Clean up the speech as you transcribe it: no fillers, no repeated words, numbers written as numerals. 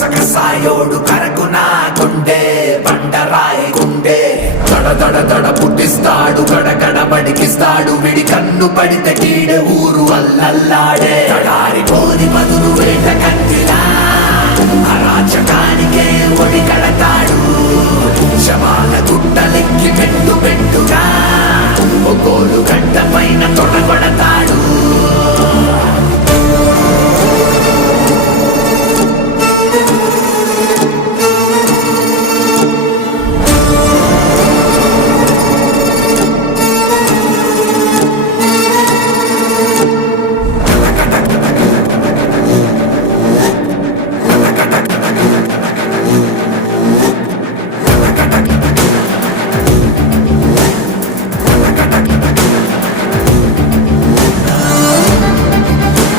కసకసాయోడు కరకునా గుండె బండరాయి గుండె దడ దడ దడ పుట్టిస్తాడు గడగడ బడికిస్తాడు విడి కన్ను పడితే కీడే ఊరు అల్లల్లాడే తడారి కోరి బదులు వేట కత్తిలా అరాచకానికే ఒడి కడతాడు శవాల గుట్టలెక్కి పెట్టు పెట్టుగా ఒక్కోలు గడ్డ పైన తొడగొడతాడు